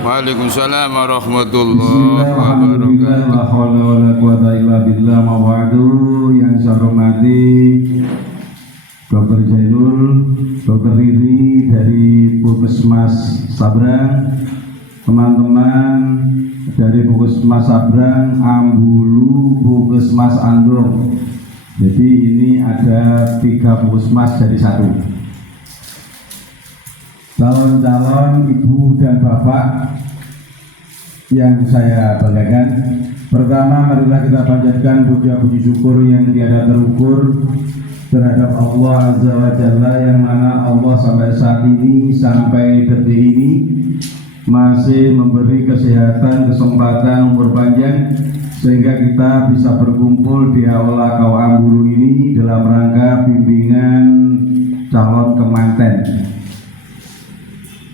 Waalaikumsalam warahmatullahi wabarakatuh. La haula wala quwata illa billah. Mawadu yang saya hormati Dr. Jainul, Dr. Riri dari Puskesmas Sabrang, teman-teman dari Puskesmas Sabrang, Ambulu, Puskesmas Andong. Jadi ini ada 3 puskesmas jadi 1. Calon-calon ibu dan bapak yang saya banggakan, pertama marilah kita panjatkan puja-puji syukur yang tiada terukur terhadap Allah Azza wa Jalla, yang mana Allah sampai saat ini, sampai detik ini masih memberi kesehatan, kesempatan, umur panjang sehingga kita bisa berkumpul di aula Kau Ambulu ini dalam rangka bimbingan calon kemanten.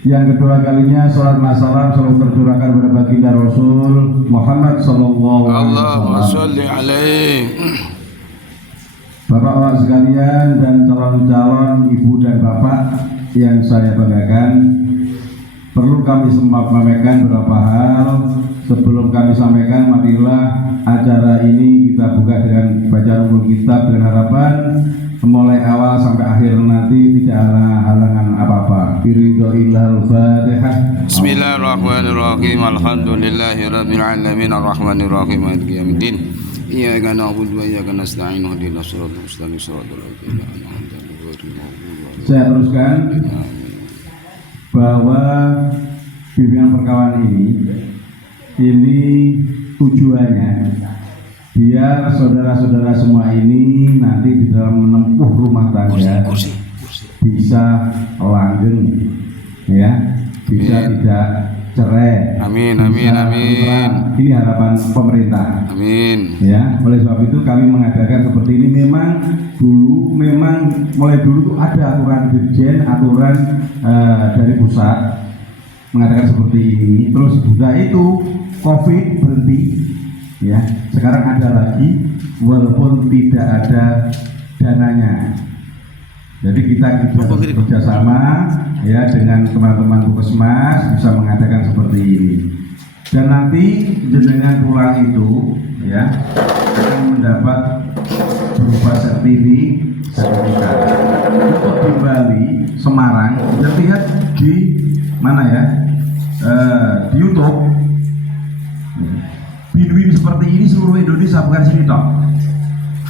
Yang kedua kalinya salat masalam selalu tercurahkan kepada baginda Rasul Muhammad sallallahu alaihi wasallam. Bapak-bapak sekalian dan calon-calon ibu dan bapak yang saya banggakan, perlu kami sampaikan beberapa hal. Sebelum kami sampaikan, marilah acara ini kita buka dengan bacaan umul kitab dengan harapan mulai awal sampai akhir nanti tidak ada halangan apa-apa. Biridhoillahil Fatihah. Bismillahirrahmanirrahim. Alhamdulillahirabbil alamin arrahmanir rahim maliki yaumiddin. Iyyaka na'budu wa iyyaka nasta'in ihdinas siratal mustaqim siratal ladzina an'amta 'alaihim. Saya teruskan bahwa bimbingan perkawinan ini tujuannya biar saudara-saudara semua ini nanti di dalam menempuh rumah tangga bisa langgeng, ya, bisa tidak cerai. Amin, amin, amin. Ini harapan pemerintah. Amin. Ya, oleh sebab itu kami mengadakan seperti ini. Memang mulai dulu tuh ada aturan dirjen, aturan dari pusat mengatakan seperti ini. Terus juga itu COVID berhenti. Ya, sekarang ada lagi walaupun tidak ada dananya. Jadi kita bekerjasama ya dengan teman-teman Puskesmas bisa mengadakan seperti ini. Dan nanti jenengan pulang itu ya akan mendapat berupa sertifikat. Untuk di Bali, Semarang, kita lihat di mana ya? Di YouTube. Binwin seperti ini seluruh Indonesia, bukan sini toh.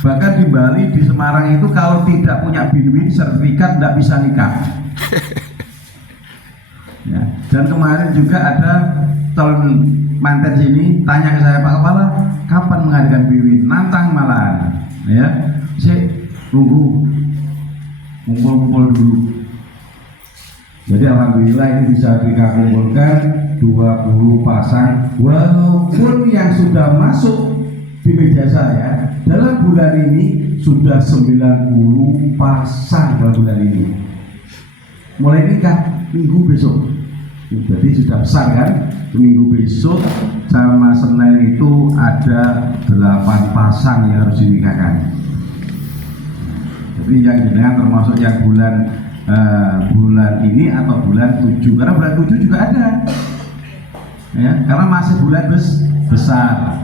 Bahkan di Bali, di Semarang itu kalau tidak punya binwin sertifikat tidak bisa nikah. Ya. Dan kemarin juga ada calon manten sini tanya ke saya, Pak Kepala, kapan mengadakan binwin? Nantang malahan. Ya, tunggu kumpul-kumpul dulu. Jadi alhamdulillah ini bisa kita kumpulkan 20 pasang, walaupun yang sudah masuk di meja saya dalam bulan ini sudah 90 pasang dalam bulan ini. Mulai nikah minggu besok. Jadi sudah besar kan? Minggu besok sama Senin itu ada 8 pasang yang harus dinikahkan. Jadi yang jenengan termasuk yang bulan ini atau bulan 7, karena bulan 7 juga ada. Ya, karena masih bulan besar,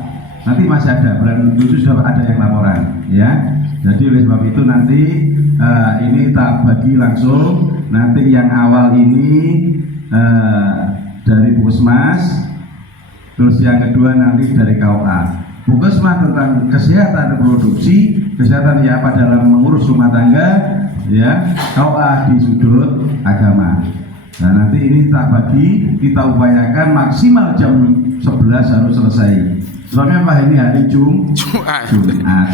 nanti masih ada bulan 7 sudah ada yang laporan, ya. Jadi oleh sebab itu nanti ini tak bagi langsung. Nanti yang awal ini dari Puskesmas, terus yang kedua nanti dari KUA. Puskesmas tentang kesehatan reproduksi, kesehatan ya apa dalam mengurus rumah tangga, ya. KUA di sudut agama. Nah nanti ini tak bagi, kita upayakan maksimal jam 11 harus selesai. Soalnya Pak ini hari Jumat.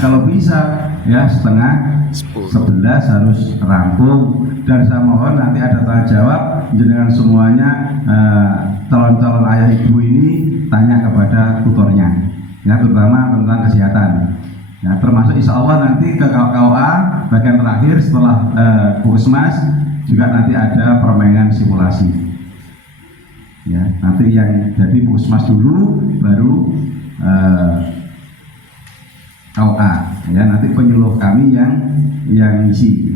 Kalau bisa ya setengah 11 harus rampung. Dan saya mohon nanti ada tanya jawab dengan semuanya, calon-calon ayah ibu ini tanya kepada tutornya, ya, terutama tentang kesehatan. Ya, termasuk insya Allah nanti ke KUA bagian terakhir setelah Puskesmas juga nanti ada permainan simulasi. Ya, nanti yang jadi Puskesmas dulu, baru KUA. Ya, nanti penyuluh kami yang ngisi.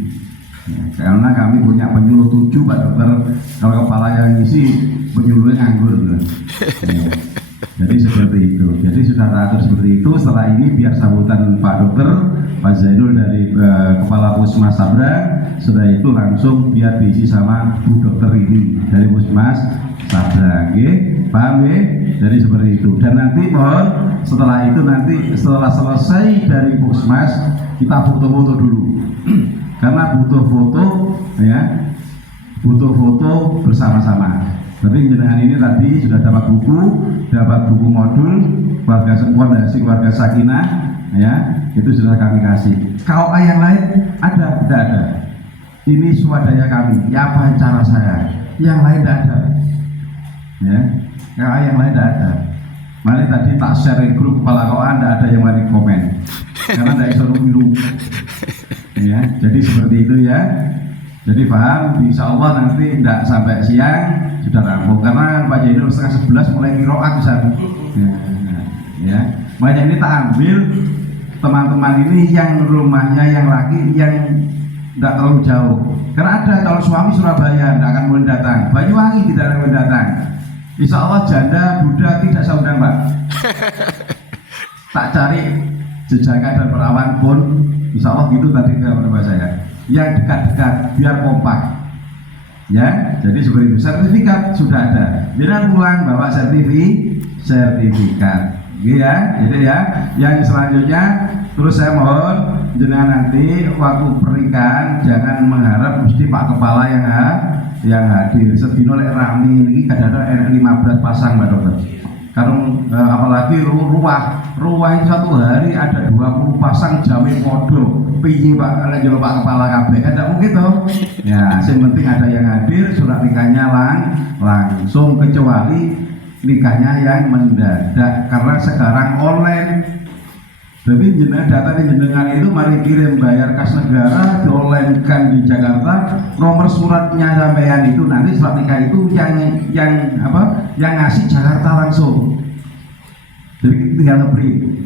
Ya, karena kami punya penyuluh 7 Pak Dokter. Kalau kepala yang ngisi penyuluhnya nganggur gitu. Ya. Jadi seperti itu. Jadi sudah teratur seperti itu. Setelah ini biar sambutan Pak Dokter Pak Zainul dari Kepala Puskesmas Sabrang. Setelah itu langsung biar diisi sama Bu Dokter ini dari Puskesmas Sabrang. Paham ya? Jadi seperti itu. Dan nanti mohon setelah itu nanti setelah selesai dari Puskesmas kita foto-foto dulu. Karena butuh foto ya. Butuh foto bersama-sama. Tapi jenengan ini tadi sudah dapat buku modul fondasi keluarga Sakinah, ya itu sudah kami kasih. KOA yang lain ada, tidak ada. Ini swadaya kami. Ya apa cara saya? Yang lain tidak ada. Ya, KOA yang lain tidak ada. Mari tadi tak share di grup kepala KOA, tidak ada yang mari komen. Karena tidak bisa milu. Ya, jadi seperti itu ya. Jadi paham, insya Allah nanti tidak sampai siang sudah rampung karena Pak Jainul setengah 11 mulai ngiroat bisa. Ya, banyak ini tak ambil teman-teman ini yang rumahnya yang laki yang tidak terlalu jauh. Karena ada kalau suami Surabaya tidak akan mulai datang, Banyuwangi tidak akan mulai datang. Insya Allah janda budak tidak saya undang Pak. Tak cari jejaka dan perawan pun, insya Allah gitu tadi kepada saya. Yang dekat-dekat biar kompak ya, jadi seperti itu. Sertifikat sudah ada, jangan pulang bawa sertifikat ya. Jadi ya yang selanjutnya terus saya mohon jenengan nanti waktu pernikahan jangan mengharap mesti Pak Kepala yang hadir. Sedino lek rame ini kadang-kadang 15 pasang Mbak Dokter. Karena apalagi ruah itu satu hari ada 20 pasang jamin podo. Piye Pak, kalau Pak Kepala KB kan tidak mungkin toh. Ya, yang penting ada yang hadir, surat nikahnya langsung, kecuali nikahnya yang mendadak karena sekarang online. Jadi data jenengan itu mari kirim bayar kas negara, di-online-kan di Jakarta, nomor suratnya sampean itu nanti surat nikah itu yang ngasih Jakarta langsung. Jadi tinggal nge-print.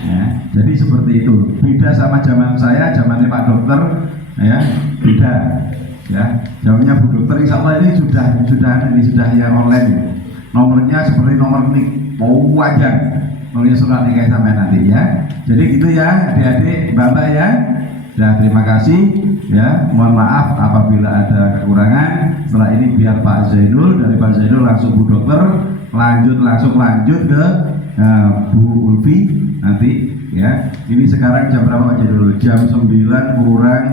Ya, jadi seperti itu. Beda sama zaman saya, zamannya Pak Dokter, ya beda. Ya, zamannya Bu Dokter, insya Allah ini sudah yang online. Nomornya seperti nomor nik, mau wajah. Nomornya surat nikah sampai nanti ya. Jadi gitu ya, adik-adik, bapak ya. Ya terima kasih. Ya, mohon maaf apabila ada kekurangan. Setelah ini biar Pak Zainul, dari Pak Zainul langsung Bu Dokter, langsung lanjut ke Bu Ulfi nanti ya. Ini sekarang jam berapa aja dulu? Jam 9 kurang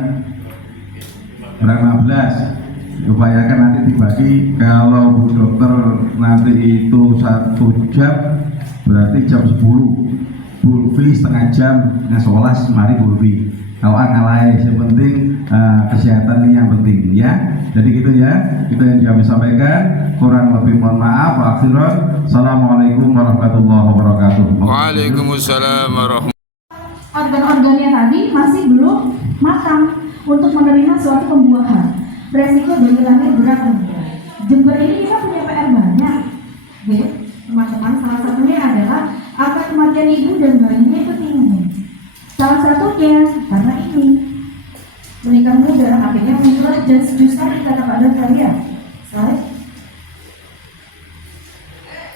15. Upayakan nanti dibagi, kalau Bu Dokter nanti itu 1 jam berarti jam 10. Bu Ulfi setengah jam, nah 11 mari Bu Ulfi. Kalau ngalah yang penting kesehatan ini yang penting ya. Jadi gitu ya, itu yang kami sampaikan. Kurang lebih mohon maaf. Assalamualaikum warahmatullahi wabarakatuh. Waalaikumsalam warahmatullahi. Organ-organnya tadi masih belum matang untuk menerima suatu pembuahan. Resiko dari lahir berat. Jember ini kita punya PR banyak, gitu teman-teman. Salah satunya adalah angka kematian ibu dan bayinya itu tinggi. Salah satunya karena ini menikah muda, akhirnya muncullah justru kata Pak Dokter ya.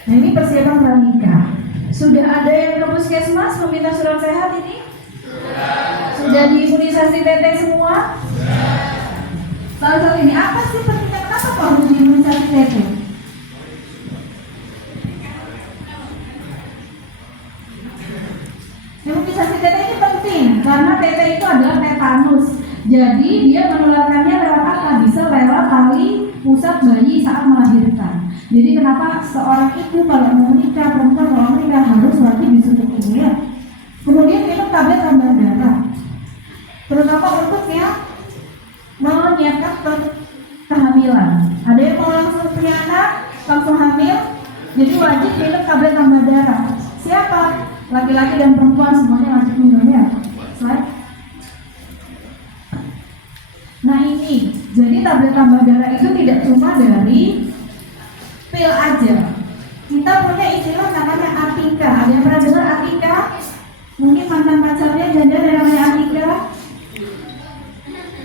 Nah ini persiapan pranikah. Sudah ada yang ke puskesmas meminta surat sehat ini? Sudah diimunisasi TT semua? Salah satu ini apa sih pentingnya, kenapa kok harus diimunisasi TT? Imunisasi TT ini penting karena TT itu adalah tetanus. Jadi dia menularkannya lewat apa? Bisa lewat tali pusat bayi saat melahirkan. Jadi kenapa seorang ibu kalau mau menikah, perempuan kalau menikah harus wajib disuntik ini ya. Kemudian minum tablet tambah darah, terutama untuk yang menyiapkan kehamilan. Ada yang mau langsung punya anak, langsung hamil, jadi wajib minum tablet tambah darah. Siapa? Laki-laki dan perempuan semuanya wajib minum ya. Slide. Nah ini, jadi tablet tambah darah itu tidak cuma dari pil aja. Kita punya istilah namanya Atika. Ada yang pernah dengar Atika? Mungkin mantan pacarnya janda yang namanya Atika.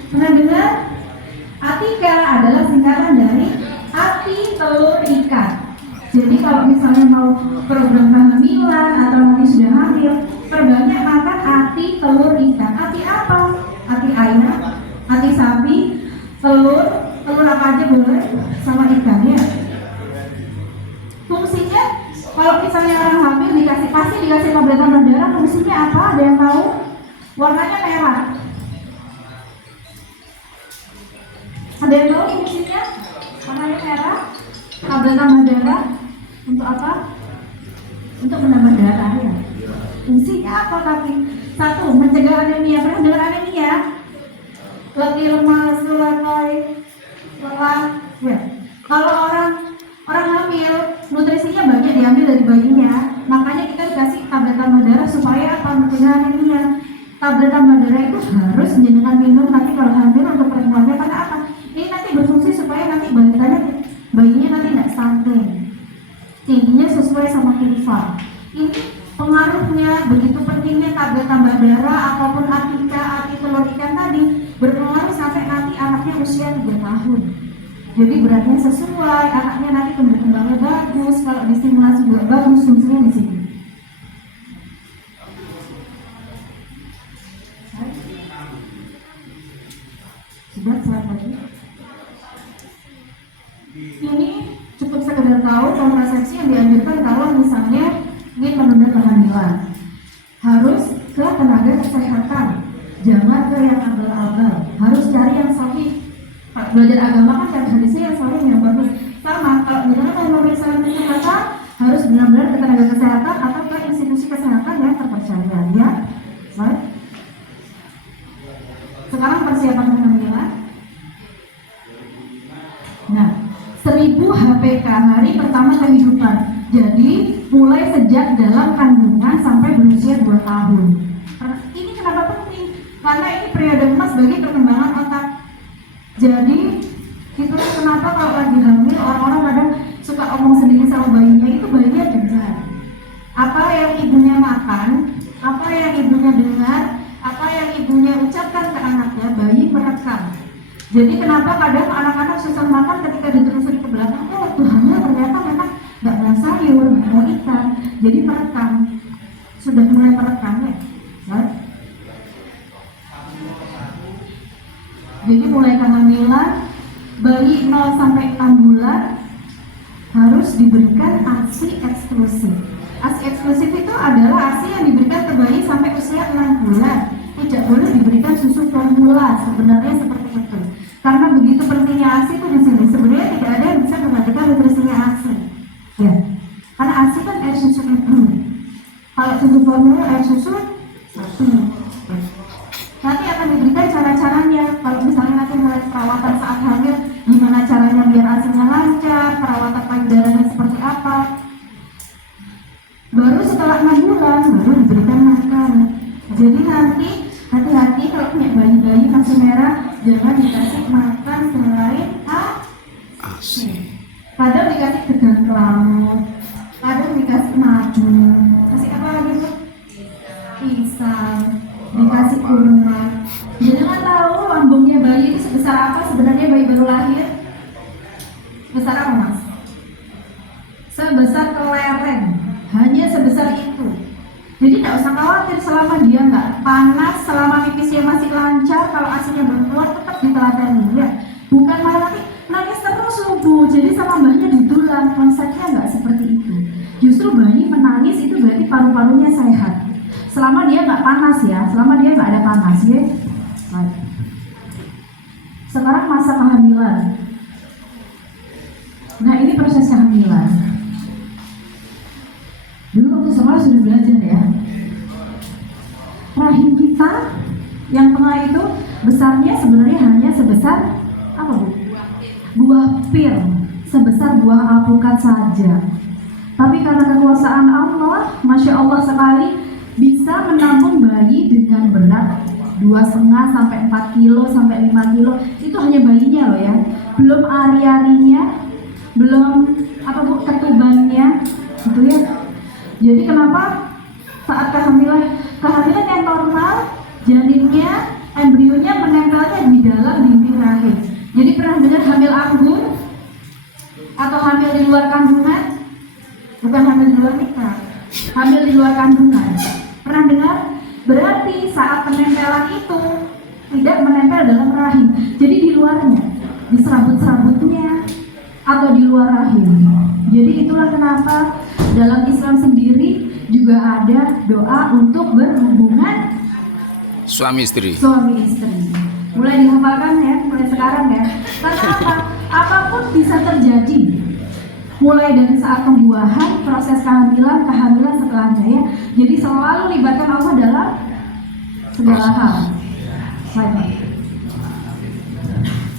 Pernah dengar? Atika adalah singkatan dari ati telur misalnya mau program kehamilan atau nanti sudah hamil, perbanyak makan ati telur ikan. Ati apa? Ati ayam, ati sapi, telur apa aja boleh, sama ikan ya. Fungsinya kalau misalnya orang hamil pasti dikasih tablet tambah darah, fungsinya apa? Ada yang tahu? Warnanya merah. Ada yang tahu fungsinya? Warnanya merah. Tablet tambah darah untuk apa? Untuk menambah darah ya. Fungsinya apa tapi? Satu, mencegah anemia. Pernah dengar anemia? Letih, lemas, lelah. Ya. Kalau orang hamil, nutrisinya banyak diambil dari bayinya. Makanya kita dikasih tablet tambah darah supaya apa? Mencegah anemia. Tablet tambah darah itu harus jenengan minum nanti kalau hamil untuk perempuannya. Karena apa? Ini nanti berfungsi supaya nanti bayinya nanti tidak stunting, tingginya sesuai sama kilifan. Ini pengaruhnya begitu pentingnya tablet tambah darah ataupun ati telur ikan tadi berpengaruh sampai nanti anaknya usia 3 tahun. Jadi beratnya sesuai, anaknya nanti tumbuh kembangnya bagus, kalau distimulasi juga bagus, fungsinya di sini. Sudah slide lagi. Ini cukup sekedar tahu kontrasepsi yang dianjurkan kalau misalnya ingin menunda kehamilan. Harus ke tenaga kesehatan, jangan ke yang abal-abal. Harus cari yang sahih. Belajar agama kan cari hadisnya yang sahih, yang bagus. Sama kalau misalnya mau memeriksa kesehatan, harus benar-benar ke tenaga kesehatan atau ke institusi kesehatan yang terpercaya ya. Baik. Sekarang persiapan kehamilan. Nah, 1000 HPK hari pertama kehidupan. Jadi mulai sejak dalam kandungan sampai berusia 2 tahun. Ini kenapa penting? Karena ini periode emas bagi perkembangan otak. Jadi itulah kenapa kalau lagi hamil orang-orang kadang suka omong sendiri sama bayinya, itu bayinya dengar. Apa yang ibunya makan, apa yang ibunya dengar, apa yang ibunya ucapkan ke anaknya, bayi merekam. Jadi kenapa kadang anak-anak susah makan ketika ditelusuri ke belakang, waktu hamil ternyata memang nggak mau sayur, nggak mau ikan, jadi merekam. Sudah mulai merekam ya. Right? Jadi mulai kehamilan, bayi 0 sampai 6 bulan harus diberikan ASI eksklusif. ASI eksklusif itu adalah ASI yang diberikan ke bayi sampai usia 6 bulan. Tidak boleh diberikan susu formula, sebenarnya seperti itu. Karena begitu pentingnya ASI itu di sini. Sebenarnya tidak ada yang bisa mengatakan nutrisinya ASI. Ya, karena ASI kan air susu itu. Kalau susu formula air susu satu. Ya. Nanti akan diberikan cara-caranya. Kalau misalnya nanti mulai perawatan saat hamil, gimana caranya biar ASI-nya lancar, perawatan payudaranya seperti apa. Baru setelah 6 bulan baru diberikan makan. Jadi nanti hati-hati kalau punya bayi-bayi masih merah, jangan dikasih makan selain ASI. Kadang dikasih gedang kelamut, kadang dikasih madu, kasih apa lagi tuh? Pisang, dikasih kurma. Jangan tahu lambungnya bayi itu sebesar apa sebenarnya bayi baru lahir? Sebesar apa mas? Sebesar kelereng, hanya sebesar itu. Jadi tidak usah khawatir selama dia nggak panas, selama pipisnya masih lancar, kalau ASINya belum keluar tetap diteladani ya. Bukan malah nanti nangis terus subuh, jadi sama mbahnya ditulang. Konsepnya nggak seperti itu. Justru bayi menangis itu berarti paru-parunya sehat. Selama dia nggak panas ya, selama dia nggak ada panas ya. Baik. Sekarang masa kehamilan. Nah ini proses kehamilan. Dulu waktu sekolah sudah belajar ya. Rahim kita yang tengah itu besarnya sebenarnya hanya sebesar apa bu? Buah pir, sebesar buah alpukat saja. Tapi karena kekuasaan Allah, masya Allah sekali, bisa menampung bayi dengan berat 2,5 sampai 4 kilo sampai 5 kilo. Itu hanya bayinya loh ya, belum ari-arinya, belum apa bu ketubannya, gitu ya. Jadi kenapa saat kehamilan yang normal, janinnya, embrionya menempelnya di dalam dinding rahim. Jadi pernah dengar hamil anggur atau hamil di luar kandungan? Bukan luar kandungan. Pernah dengar? Berarti saat penempelan itu tidak menempel dalam rahim. Jadi di luarnya, di serabut-serabutnya atau di luar rahim. Jadi itulah kenapa dalam Islam sendiri juga ada doa untuk berhubungan Suami istri. suami istri. Mulai dihafalkan ya, mulai sekarang ya. Karena apa? Apapun bisa terjadi. Mulai dari saat pembuahan, proses kehamilan setelahnya ya. Jadi selalu libatkan Allah dalam segala hal. Baik.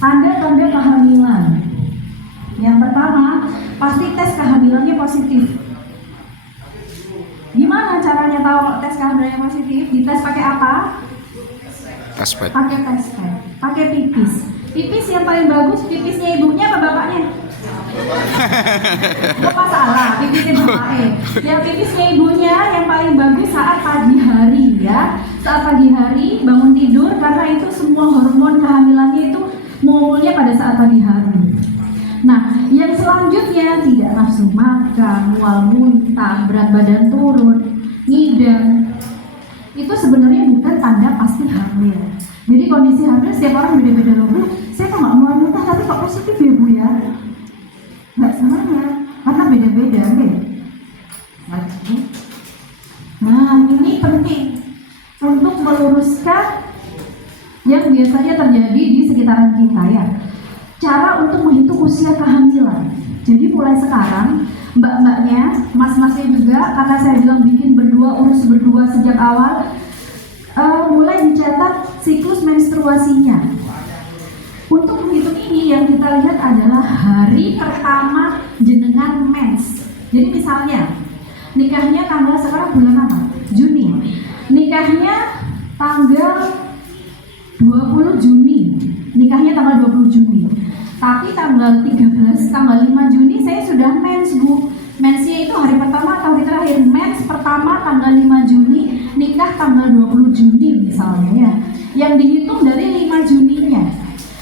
Tanda-tanda kehamilan. Yang pertama, pasti tes kehamilannya positif. Gimana caranya tahu tes kehamilannya positif? Dites pakai apa? Aspek. Pakai tes pad, pakai pipis. Pipis yang paling bagus, pipisnya ibunya apa bapaknya? Bapak salah, pipisnya bapaknya. Yang pipisnya ibunya yang paling bagus saat pagi hari ya. Saat pagi hari bangun tidur, karena itu semua hormon kehamilannya itu mengumpulnya pada saat pagi hari. Nah, yang selanjutnya tidak nafsu makan, mual muntah, berat badan turun, ngidam. Itu sebenarnya bukan tanda pasti hamil. Jadi kondisi hamil setiap orang beda-beda loh, Bu. Saya kok nggak mual muntah tapi kok positif ya, Bu ya? Nggak semuanya, karena beda-beda nih. Nah, ini penting untuk meluruskan yang biasanya terjadi di sekitaran kita ya. Cara untuk menghitung usia kehamilan. Jadi mulai sekarang mbak-mbaknya, mas-masnya juga, karena saya bilang bikin berdua, urus berdua sejak awal, mulai dicatat siklus menstruasinya. Untuk menghitung ini yang kita lihat adalah hari pertama jenengan mens. Jadi misalnya nikahnya tanggal sekarang bulan apa? Juni. Nikahnya tanggal 20 Juni. Nikahnya tanggal 20 Juni. Tapi tanggal 13, tanggal 5 Juni saya sudah mens, Bu. Mensnya itu hari pertama atau hari terakhir. Mens pertama tanggal 5 Juni, nikah tanggal 20 Juni misalnya ya. Yang dihitung dari 5 Juninya.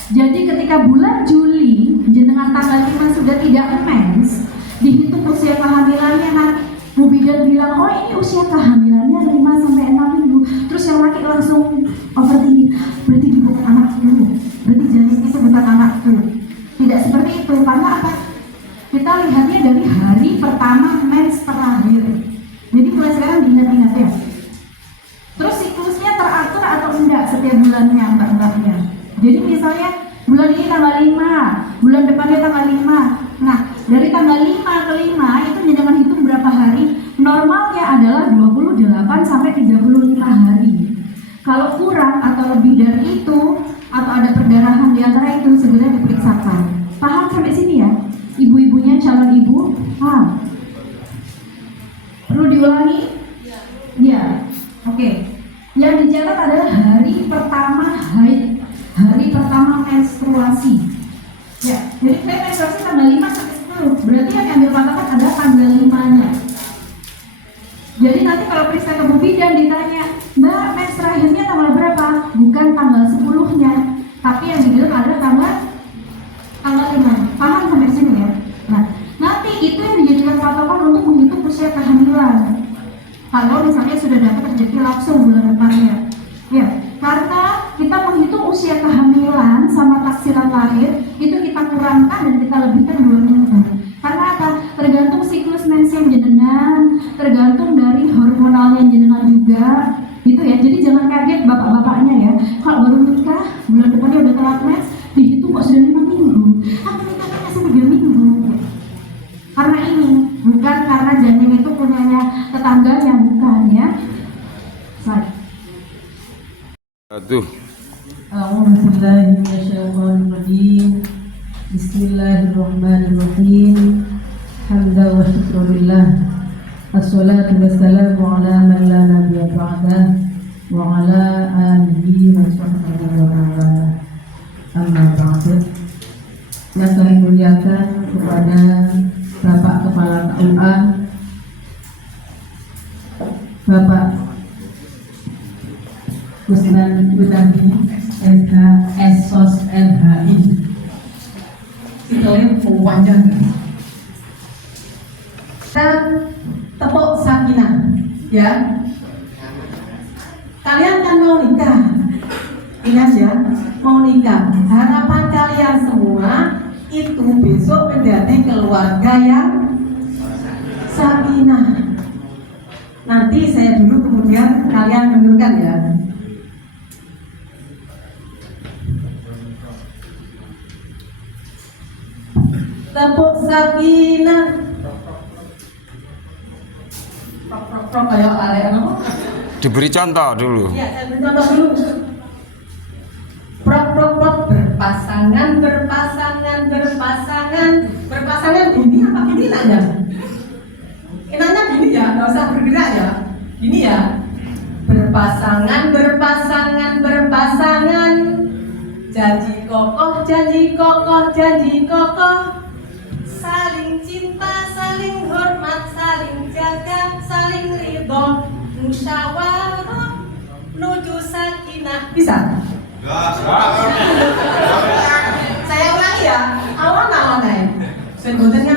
Jadi ketika bulan Juli, jenengan tanggal 5 sudah tidak mens, dihitung usia kehamilannya nanti Bu Bidan bilang, oh ini usia kehamilannya 5 sampai 6 minggu. Terus yang laki langsung overthinking, berarti di bukan anak dulu. Berarti janin itu bukan anak dulu. Tidak seperti itu, karena apa? Kita lihatnya dari hari pertama mens terakhir. Jadi mulai sekarang diingat-ingat ya. Terus siklusnya teratur atau enggak setiap bulannya mbak-mbaknya. Jadi misalnya bulan ini tanggal 5, bulan depannya tanggal 5. Nah, dari tanggal 5 ke 5 itu jangan hitung berapa hari. Normalnya adalah 28 sampai 35 hari. Kalau kurang atau lebih dari itu, atau ada perdarahan di antara itu, segera diperiksakan. Paham sampai sini ya? Ibu-ibunya, calon ibu, paham? Perlu diulangi? Ya, oke. Yang dicatat adalah hari pertama haid, hari pertama menstruasi. Ya, jadi menstruasi tanggal 5 sampai 10. Berarti yang ambil patokan ada tanggal 5-nya. Jadi nanti kalau periksa ke Bu Bidan ditanya, Mbak, mens terakhirnya tanggal berapa? Bukan tanggal 10-nya, tapi yang dibilang adalah tanggal 5. Paham sampai sini ya? Nah, nanti itu yang dijadikan patokan untuk menghitung usia kehamilan. Kalau misalnya sudah dapat rezeki langsung bulan depannya, ya, karena kita menghitung usia kehamilan sama taksiran lahir itu kita kurangkan dan kita lebihkan 2 minggu. Karena apa? Tergantung siklus mens yang jenengan, tergantung dari hormonalnya jenengan juga, gitu ya. Jadi jangan kaget bapak-bapaknya ya. Kalau baru nikah bulan depannya udah telat mens, dihitung kok sudah 5 minggu. Aku nikahnya masih 3 minggu. Karena ini bukan karena janin itu punyanya tetangganya, bukan ya. Baik. Aduh. A'udzubillahiminasyaitonirrajim. Bismillahirrahmanirrahim. Hamdan wa syukrulillah. Assalatu wassalamu ala man la nabiyya ba'dah wa ala alihi wa sahbihi wa man wala. Amma ba'du. Yang kami muliakan kepada Bapak Kepala KUA, Bapak Kusnan Witangi SH Esos LHI. Itu panjang. Dan tepuk sakinah. ya. Kalian kan mau nikah, ingat ya, mau nikah. Harapan kalian semua itu besok menjadi keluarga yang sakinah. Nanti saya dulu, kemudian kalian menurunkan ya. Tepuk sakinah. Prok kayak area apa? Diberi contoh dulu. Ya, saya beri contoh dulu. Prok berpasangan, berpasangan gini apa gini nanya? Nanya gini ya, nggak usah bergerak ya. Gini ya. Berpasangan. Janji kokoh. Saling cinta, saling hormat, saling jaga, saling ridho, musyawarah, menuju sakinah. Bisa? Saya ulangi ya, awan ya. Saya